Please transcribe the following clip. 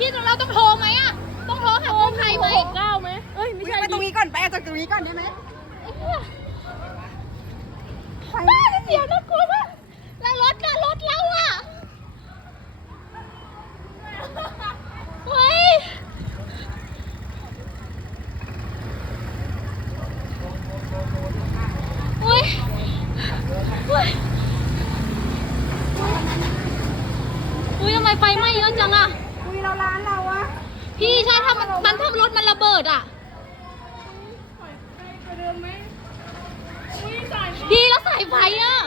พี่เราต้องโทรไหมอะต้องโทรหากู้ภัยไหมหกเก้าไหมเอ้ยไม่ใช่ไปตรงนี้ก่อนไปอาจากตรงนี้ก่อนได้ไหมไปไเสียวน่ากลัวมาแล้วรถนะรถเราอะเฮ้ยเฮ้ยเฮ้ยอุ้ยทำไมไฟไหม้เยอะจังอะ เราร้านเราอะพี่ใช่ถ้ามันมันถ้ารถมันระเบิดอะพี่แล้วสายไฟอะ